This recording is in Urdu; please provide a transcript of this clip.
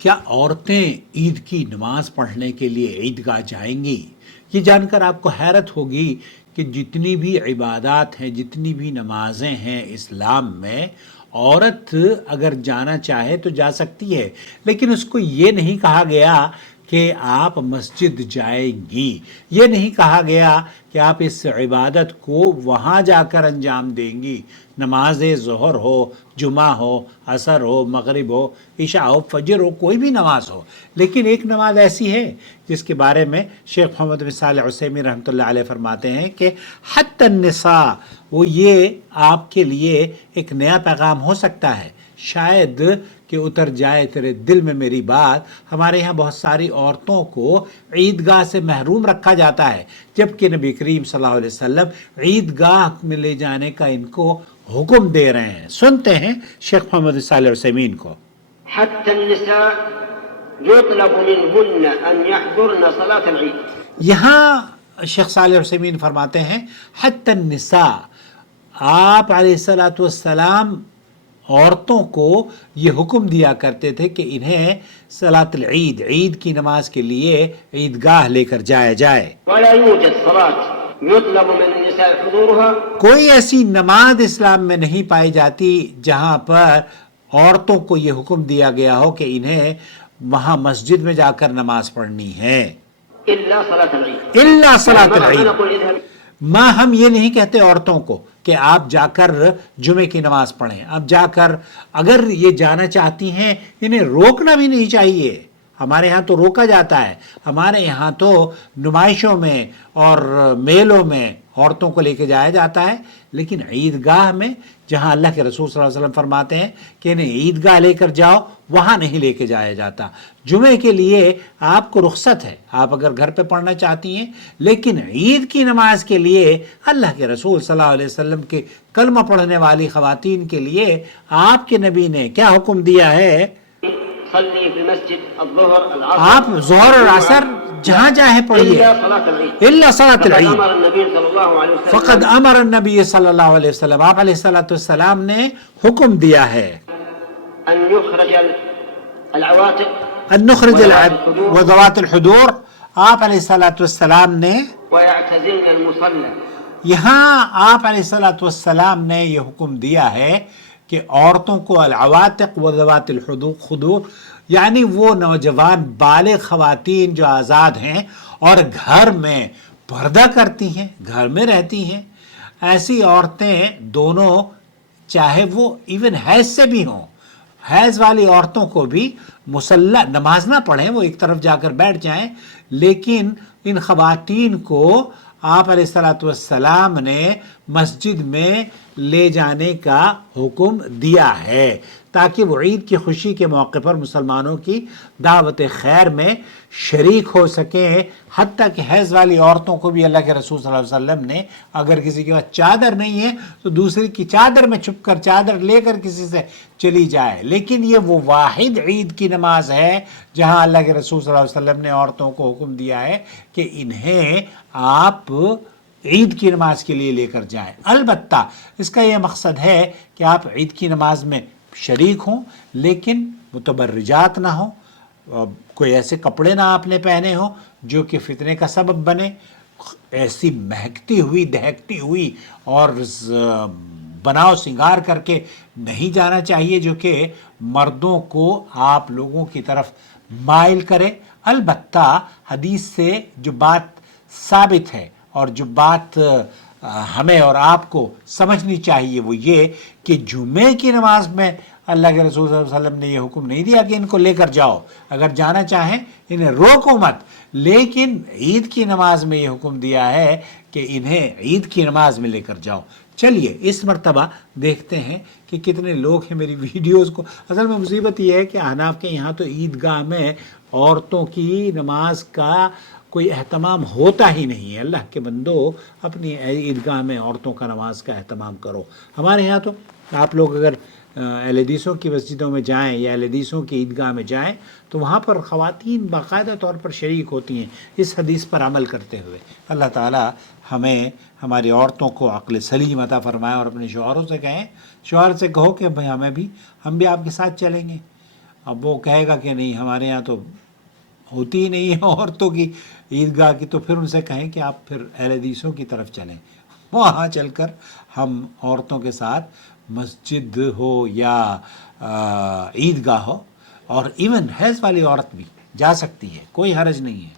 کیا عورتیں عید کی نماز پڑھنے کے لیے عیدگاہ جائیں گی؟ یہ جان کر آپ کو حیرت ہوگی کہ جتنی بھی عبادات ہیں، جتنی بھی نمازیں ہیں اسلام میں، عورت اگر جانا چاہے تو جا سکتی ہے، لیکن اس کو یہ نہیں کہا گیا کہ آپ مسجد جائیں گی، یہ نہیں کہا گیا کہ آپ اس عبادت کو وہاں جا کر انجام دیں گی۔ نماز ظہر ہو، جمعہ ہو، عصر ہو، مغرب ہو، عشاء ہو، فجر ہو، کوئی بھی نماز ہو، لیکن ایک نماز ایسی ہے جس کے بارے میں شیخ محمد بن صالح عثیمین رحمۃ اللہ علیہ فرماتے ہیں کہ حتی النساء، وہ یہ آپ کے لیے ایک نیا پیغام ہو سکتا ہے، شاید کہ اتر جائے تیرے دل میں میری بات۔ ہمارے یہاں بہت ساری عورتوں کو عیدگاہ سے محروم رکھا جاتا ہے، جبکہ نبی کریم صلی اللہ علیہ وسلم عیدگاہ میں لے جانے کا ان کو حکم دے رہے ہیں۔ سنتے ہیں شیخ محمد بن صالح عثیمین کو۔ حتى النساء يطلب منهن أن يحضرن صلاة العيد۔ یہاں شیخ صالح عثیمین فرماتے ہیں حتی النساء، آپ علیہ الصلاۃ والسلام عورتوں کو یہ حکم دیا کرتے تھے کہ انہیں صلاۃ العید، عید کی نماز کے لیے عیدگاہ لے کر جایا جائے۔ ولا يوجد صلاة يطلب من النساء حضورها، کوئی ایسی نماز اسلام میں نہیں پائی جاتی جہاں پر عورتوں کو یہ حکم دیا گیا ہو کہ انہیں وہاں مسجد میں جا کر نماز پڑھنی ہے۔ إلا صلاة العيد۔ الا صلاۃ ما العید، أنا أقول اذهب، ماں ہم یہ نہیں کہتے عورتوں کو کہ آپ جا کر جمعے کی نماز پڑھیں، اب جا کر اگر یہ جانا چاہتی ہیں انہیں روکنا بھی نہیں چاہیے۔ ہمارے ہاں تو روکا جاتا ہے، ہمارے یہاں تو نمائشوں میں اور میلوں میں عورتوں کو لے کے جایا جاتا ہے، لیکن عیدگاہ میں جہاں اللہ کے رسول صلی اللہ علیہ وسلم فرماتے ہیں کہ انہیں عیدگاہ لے کر جاؤ، وہاں نہیں لے کے جایا جاتا۔ جمعے کے لیے آپ کو رخصت ہے، آپ اگر گھر پہ پڑھنا چاہتی ہیں، لیکن عید کی نماز کے لیے اللہ کے رسول صلی اللہ علیہ وسلم کے کلمہ پڑھنے والی خواتین کے لیے آپ کے نبی نے کیا حکم دیا ہے؟ صلي في المسجد الظهر العصر، آپ ظہر اور عصر جہاں چاہیں پڑھیے، إلا صلاة العيد۔ الا صلاۃ فقد العید، أمر النبي صلى الله عليه وسلم فقد امر النبی صلی اللہ علیہ وسلم، آپ علیہ الصلوۃ والسلام نے حکم دیا ہے أن يخرج العواتق ان نخرج وذوات الحضور وذوات الحضور، آپ علیہ الصلوۃ والسلام نے ويعتزلن المصلى۔ یہاں آپ علیہ الصلوۃ والسلام نے یہ حکم دیا ہے کہ عورتوں کو العواتق و ذوات الحضور، یعنی وہ نوجوان بالغ خواتین جو آزاد ہیں اور گھر میں پردہ کرتی ہیں، گھر میں رہتی ہیں، ایسی عورتیں دونوں، چاہے وہ ایون حیض سے بھی ہوں، حیض والی عورتوں کو بھی مسلح نماز نہ پڑھیں، وہ ایک طرف جا کر بیٹھ جائیں، لیکن ان خواتین کو آپ علیہ الصلوۃ والسلام نے مسجد میں لے جانے کا حکم دیا ہے تاکہ وہ عید کی خوشی کے موقع پر مسلمانوں کی دعوت خیر میں شریک ہو سکیں۔ حتیٰ کہ حیض والی عورتوں کو بھی اللہ کے رسول صلی اللہ علیہ وسلم نے اگر کسی کے پاس چادر نہیں ہے تو دوسری کی چادر میں چھپ کر چادر لے کر کسی سے چلی جائے، لیکن یہ وہ واحد عید کی نماز ہے جہاں اللہ کے رسول صلی اللہ علیہ وسلم نے عورتوں کو حکم دیا ہے کہ انہیں آپ عید کی نماز کے لیے لے کر جائیں۔ البتہ اس کا یہ مقصد ہے کہ آپ عید کی نماز میں شریک ہوں، لیکن متبرجات نہ ہوں، کوئی ایسے کپڑے نہ آپ نے پہنے ہوں جو کہ فتنے کا سبب بنے، ایسی مہکتی ہوئی دہکتی ہوئی اور بناؤ سنگار کر کے نہیں جانا چاہیے جو کہ مردوں کو آپ لوگوں کی طرف مائل کرے۔ البتہ حدیث سے جو بات ثابت ہے اور جو بات ہمیں اور آپ کو سمجھنی چاہیے وہ یہ کہ جمعے کی نماز میں اللہ کے رسول صلی اللہ علیہ وسلم نے یہ حکم نہیں دیا کہ ان کو لے کر جاؤ، اگر جانا چاہیں انہیں روکو مت، لیکن عید کی نماز میں یہ حکم دیا ہے کہ انہیں عید کی نماز میں لے کر جاؤ۔ چلیے اس مرتبہ دیکھتے ہیں کہ کتنے لوگ ہیں میری ویڈیوز کو۔ اصل میں مصیبت یہ ہے کہ احناف کے یہاں تو عیدگاہ میں عورتوں کی نماز کا کوئی اہتمام ہوتا ہی نہیں ہے۔ اللہ کے بندو، اپنی عیدگاہ میں عورتوں کا نماز کا اہتمام کرو۔ ہمارے یہاں تو آپ لوگ اگر اہل حدیثوں کی مسجدوں میں جائیں یا اہل حدیثوں کی عیدگاہ میں جائیں تو وہاں پر خواتین باقاعدہ طور پر شریک ہوتی ہیں اس حدیث پر عمل کرتے ہوئے۔ اللہ تعالی ہمیں ہماری عورتوں کو عقل سلیم عطا فرمائے، اور اپنے شوہروں سے کہیں، شوہر سے کہو کہ بھئی ہم بھی آپ کے ساتھ چلیں گے، اب وہ کہے گا کہ نہیں ہمارے یہاں تو ہوتی ہی نہیں ہے عورتوں کی عیدگاہ کی، تو پھر ان سے کہیں کہ آپ پھر اہل حدیثوں کی طرف چلیں، وہاں چل کر ہم عورتوں کے ساتھ مسجد ہو یا عیدگاہ ہو، اور ایون حیض والی عورت بھی جا سکتی ہے، کوئی حرج نہیں ہے۔